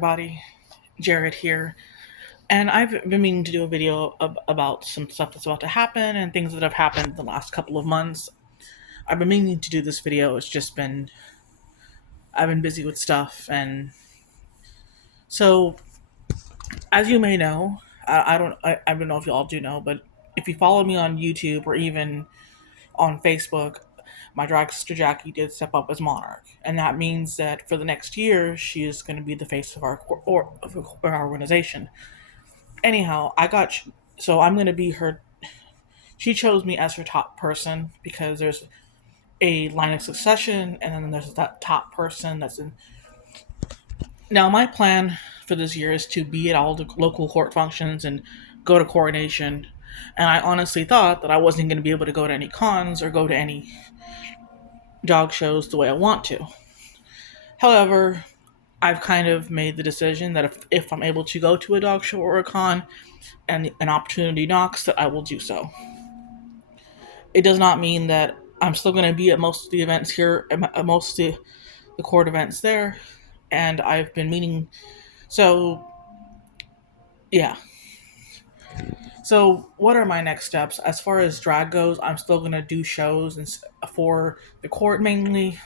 everybody. Jared here. And I've been meaning to do a video about some stuff that's about to happen and things that have happened in the last couple of months. I've been meaning to do this video. I've been busy with stuff. And so, as you may know, I don't know if you all do know, but if you follow me on YouTube or even on Facebook, my drag sister Jackie did step up as monarch, and that means that for the next year, she is going to be the face of our organization. Anyhow, so I'm going to be her. She chose me as her top person because there's a line of succession, and then there's that top person that's in. Now, my plan for this year is to be at all the local court functions and go to coronation. And I honestly thought that I wasn't going to be able to go to any cons or go to any dog shows the way I want to. However, I've kind of made the decision that if I'm able to go to a dog show or a con and an opportunity knocks, that I will do so. It does not mean that I'm still going to be at most of the events here, at most of the court events there, and I've been meaning. So, yeah. So, what are my next steps? As far as drag goes, I'm still going to do shows for the court mainly.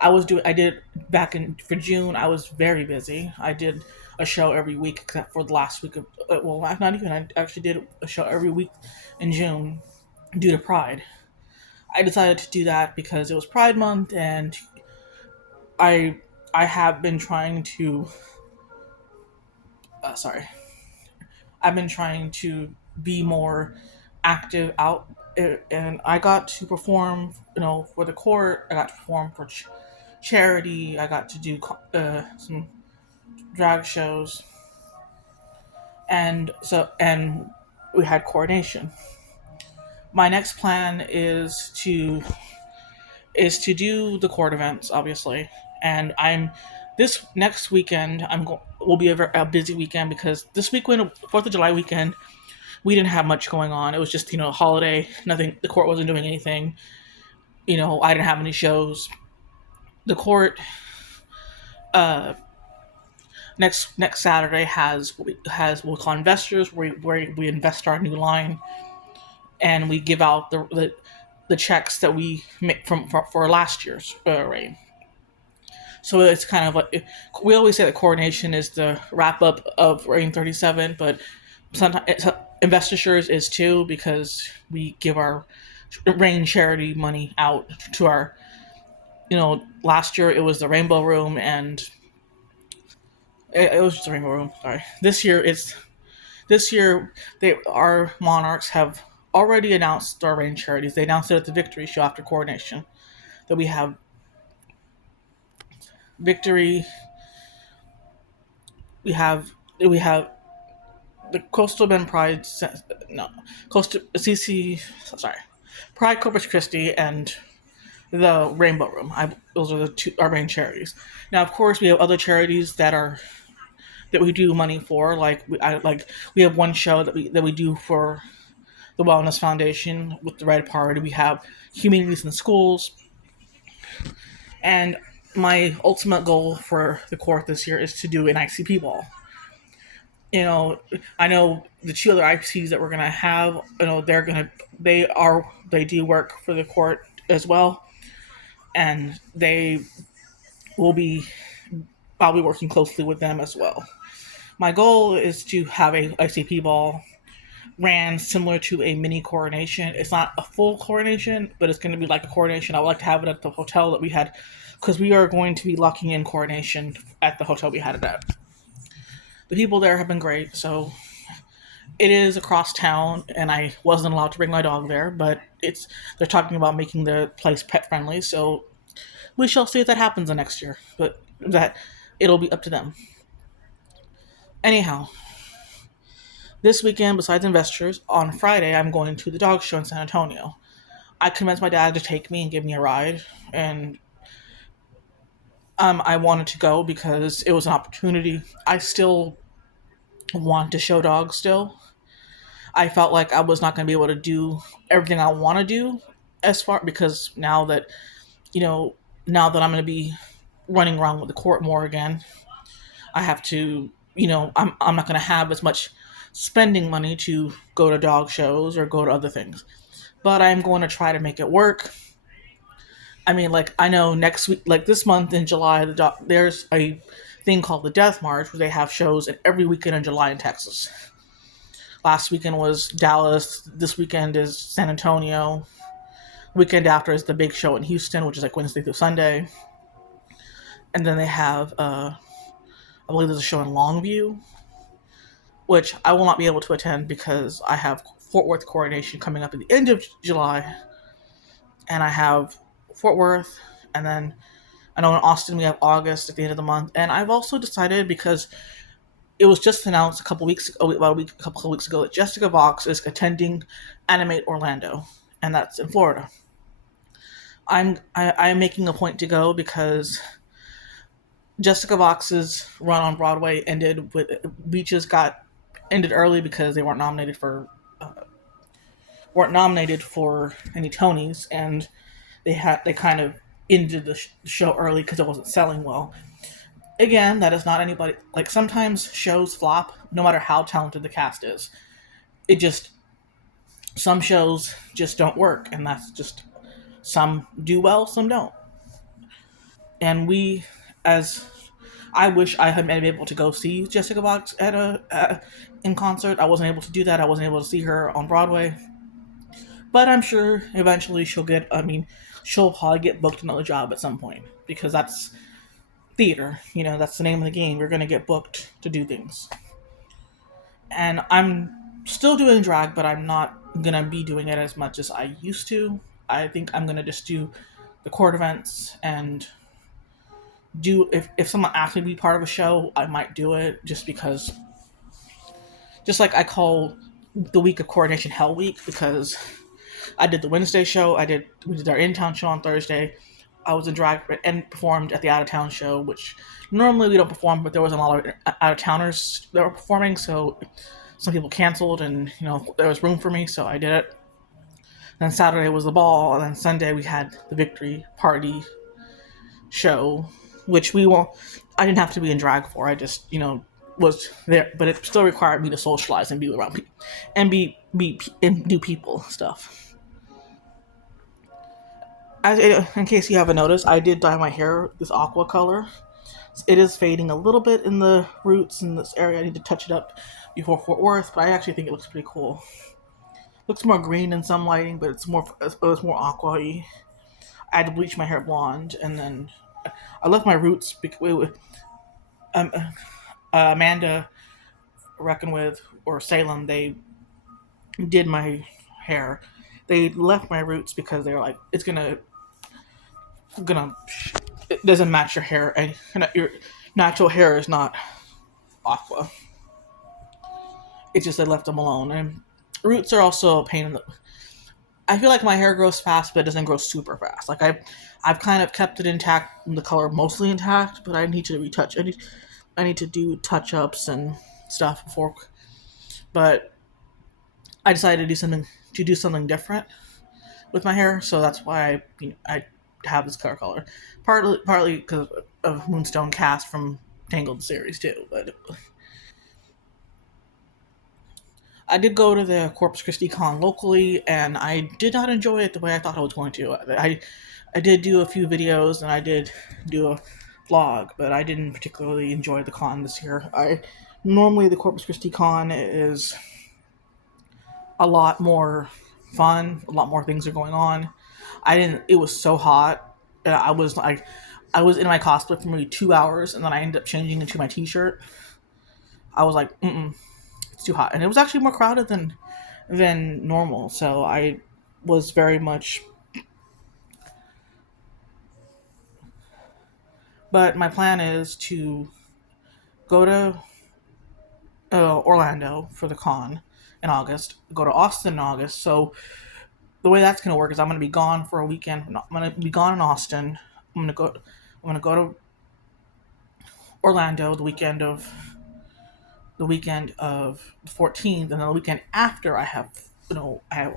I did back for June. I was very busy. I did a show every week except for the last week of well, not even. I actually did a show every week in June due to Pride. I decided to do that because it was Pride Month, and I I have been trying to. Sorry, I've been trying to be more active out, and I got to perform. For the court. I got to perform for charity. I got to do some drag shows, and we had coordination. My next plan is to do the court events, obviously, and I'm this next weekend. Will be a busy weekend because this weekend, Fourth of July weekend, we didn't have much going on. It was just a holiday. Nothing. The court wasn't doing anything. I didn't have any shows. The court next Saturday has what we call investors, where we invest our new line, and we give out the checks that we make for last year's reign. So it's kind of like we always say that coordination is the wrap up of Reign 37, but sometimes investitures is too because we give our Reign charity money out to our. Last year it was the Rainbow Room, and it was just the Rainbow Room. Sorry. This year our monarchs have already announced our Reign charities. They announced it at the Victory show after coordination that we have Victory. We have the Coastal Bend Pride. No, Coastal CC. Sorry, Pride Corpus Christi and the Rainbow Room. Those are our main charities. Now, of course, we have other charities that we do money for. We have one show that we do for the Wellness Foundation with the Red Party. We have Humanities in Schools, and my ultimate goal for the court this year is to do an ICP ball. I know the two other ICPs that we're gonna have. They do work for the court as well, and will be. I'll be working closely with them as well. My goal is to have a ICP ball ran similar to a mini coronation. It's not a full coronation, but it's going to be like a coronation. I would like to have it at the hotel that we had, because we are going to be locking in coronation at the hotel we had it at. The people there have been great, so it is across town, and I wasn't allowed to bring my dog there, but they're talking about making the place pet friendly, so we shall see if that happens the next year, but it'll be up to them. Anyhow, this weekend, besides investors, on Friday, I'm going to the dog show in San Antonio. I convinced my dad to take me and give me a ride, and I wanted to go because it was an opportunity. I still want to show dogs still. I felt like I was not going to be able to do everything I want to do because now that I'm going to be running around with the court more again, I have to, I'm not going to have as much spending money to go to dog shows or go to other things. But I'm going to try to make it work. I mean, like, I know next week, like this month in July, there's a thing called the Death March where they have shows every weekend in July in Texas. Last weekend was Dallas. This weekend is San Antonio. Weekend after is the big show in Houston, which is like Wednesday through Sunday. And then they have, I believe there's a show in Longview, which I will not be able to attend because I have Fort Worth coronation coming up at the end of July, and I have Fort Worth, and then I know in Austin we have August at the end of the month, and I've also decided because it was just announced a couple of weeks ago that Jessica Vox is attending Animate Orlando, and that's in Florida. I'm making a point to go because Jessica Vox's run on Broadway ended with Beaches got ended early because they weren't nominated for any Tonys, and they kind of ended the show early because it wasn't selling well. Again, that is not anybody. Like sometimes shows flop, no matter how talented the cast is. It just some shows just don't work, and that's just some do well, some don't. And we, as I wish I had been able to go see Jessica Vox at in concert. I wasn't able to do that. I wasn't able to see her on Broadway. But I'm sure eventually she'll get. I mean, she'll probably get booked another job at some point because that's theater. That's the name of the game. You're gonna get booked to do things. And I'm still doing drag, but I'm not gonna be doing it as much as I used to. I think I'm gonna just do the court events and do if someone asks me to be part of a show, I might do it just because. Just like I call the week of coronation Hell Week because I did the Wednesday show. We did our in town show on Thursday. I was in drag and performed at the out of town show, which normally we don't perform, but there was a lot of out of towners that were performing, so some people canceled, and there was room for me, so I did it. Then Saturday was the ball, and then Sunday we had the victory party show, which we won't. I didn't have to be in drag for. I just was there, but it still required me to socialize and be around people, and and do people stuff. In case you haven't noticed, I did dye my hair this aqua color. It is fading a little bit in the roots in this area. I need to touch it up before Fort Worth, but I actually think it looks pretty cool. It looks more green in some lighting, but it's more aqua-y. I had to bleach my hair blonde, and then I left my roots. Um, Amanda Reckon with or Salem, they did my hair. They left my roots because they were like, it's gonna it doesn't match your hair, and your natural hair is not aqua. It's just they left them alone. And roots are also a pain in the. I feel like my hair grows fast, but it doesn't grow super fast. Like I've kind of kept it intact, the color mostly intact, but I need to retouch. I need to do touch ups and stuff before. But I decided to do something different with my hair, so that's why I have this color. Partly because of Moonstone Cast from Tangled series too, but I did go to the Corpus Christi Con locally, and I did not enjoy it the way I thought I was going to. I did do a few videos, and I did do a vlog, but I didn't particularly enjoy the con this year. I normally the Corpus Christi Con is a lot more fun. A lot more things are going on. I didn't. It was so hot. I was in my cosplay for maybe 2 hours, and then I ended up changing into my t-shirt. I was like, it's too hot, and it was actually more crowded than normal. So I was very much. But my plan is to go to Orlando for the con in August. Go to Austin in August. So the way that's going to work is I'm going to be gone for a weekend. I'm going to be gone in Austin. I'm going to go. I'm going to go to Orlando the weekend of the 14th, and then the weekend after I have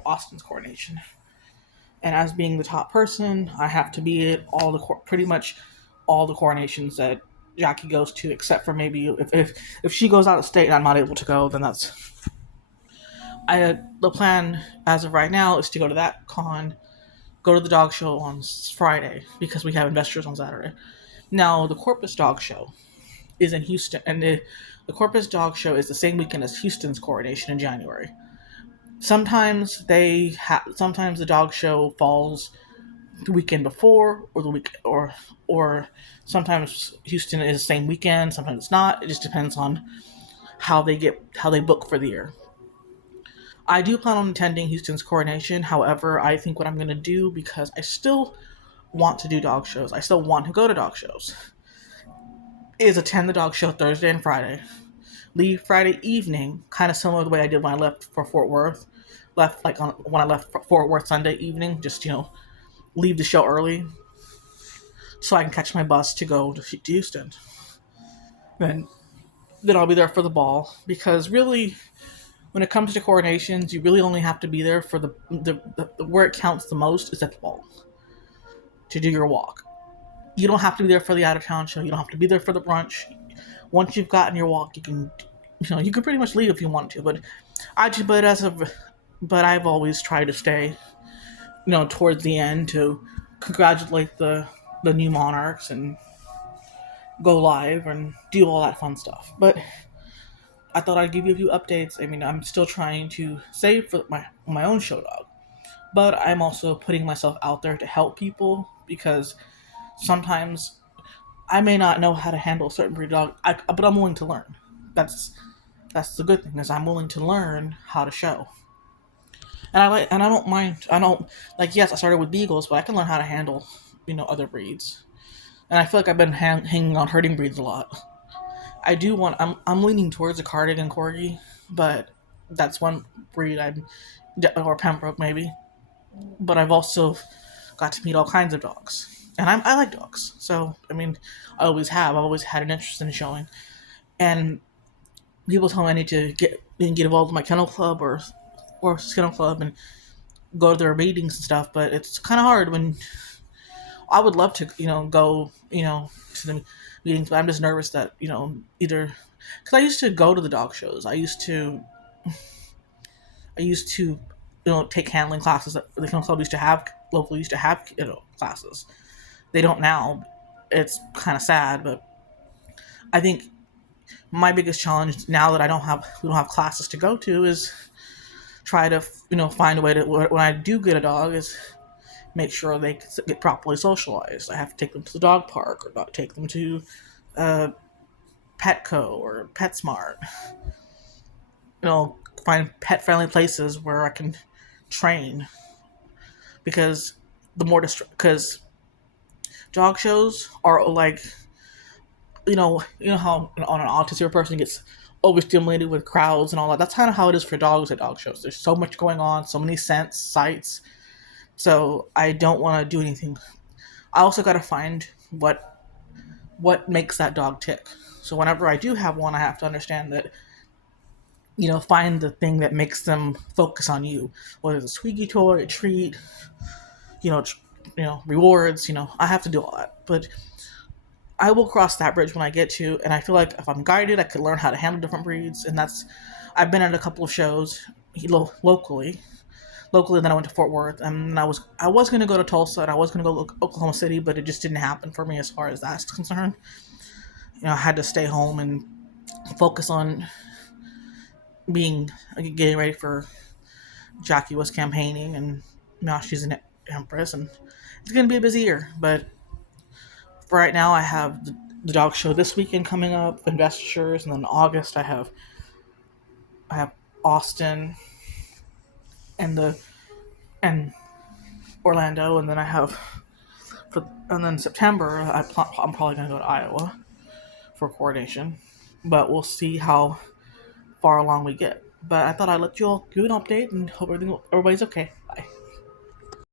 Austin's coronation. And as being the top person, I have to be at pretty much all the coronations that Jackie goes to, except for maybe if she goes out of state and I'm not able to go, then that's the plan as of right now is to go to that con, go to the dog show on Friday because we have investors on Saturday. Now the Corpus Dog Show is in Houston, and the Corpus Dog Show is the same weekend as Houston's coronation in January. Sometimes the dog show falls the weekend before, or the week, or sometimes Houston is the same weekend. Sometimes it's not. It just depends on how they book for the year. I do plan on attending Houston's coronation. However, I think what I'm going to do, because I still want to do dog shows, I still want to go to dog shows, is attend the dog show Thursday and Friday. Leave Friday evening, kind of similar to the way I did when I left for Fort Worth. When I left Fort Worth Sunday evening, just leave the show early so I can catch my bus to go to Houston. Then then I'll be there for the ball, because really, when it comes to coronations, you really only have to be there for the where it counts the most is at the ball to do your walk. You don't have to be there for the out of town show. You don't have to be there for the brunch. Once you've gotten your walk, you can pretty much leave if you want to. I just but as of but I've always tried to stay towards the end to congratulate the new monarchs and go live and do all that fun stuff. But I thought I'd give you a few updates. I mean, I'm still trying to save for my own show dog, but I'm also putting myself out there to help people, because sometimes I may not know how to handle a certain breed of dog, but I'm willing to learn. That's that's the good thing, is I'm willing to learn how to show. And I don't mind. I don't like. Yes, I started with beagles, but I can learn how to handle other breeds. And I feel like I've been hanging on herding breeds a lot. I'm leaning towards a cardigan corgi, but that's one breed or Pembroke maybe. But I've also got to meet all kinds of dogs, and I like dogs. So I mean, I always have. I've always had an interest in showing, and people tell me I need to get involved in my kennel club or kennel club and go to their meetings and stuff. But it's kind of hard when I would love to go to the meetings, but I'm just nervous that either because I used to go to the dog shows. I used to take handling classes that the kennel club used to have classes. They don't now. It's kind of sad, but I think my biggest challenge now that we don't have classes to go to is try to find a way to, when I do get a dog, is make sure they get properly socialized. I have to take them to the dog park, or not take them to Petco or PetSmart. Find pet friendly places where I can train, because because dog shows are like how on an autistic person gets overstimulated with crowds and all that. That's kind of how it is for dogs at dog shows. There's so much going on, so many scents, sights. So I don't want to do anything. I also got to find what makes that dog tick. So whenever I do have one, I have to understand that find the thing that makes them focus on you, whether it's a squeaky toy, a treat, you know, tr- rewards. I have to do all that, but I will cross that bridge when I get to. And I feel like if I'm guided, I could learn how to handle different breeds, and I've been at a couple of shows locally. Locally, then I went to Fort Worth, and I was going to go to Tulsa, and I was going to go to Oklahoma City, but it just didn't happen for me as far as that's concerned. I had to stay home and focus on getting ready for Jackie was campaigning, and now she's an empress, and it's going to be a busy year. But for right now, I have the dog show this weekend coming up, investitures, and then in August I have Austin and and Orlando, and then and then September I'm probably going to go to Iowa for coordination, but we'll see how far along we get. But I thought I'd let you all give an update and hope everybody's okay. Bye.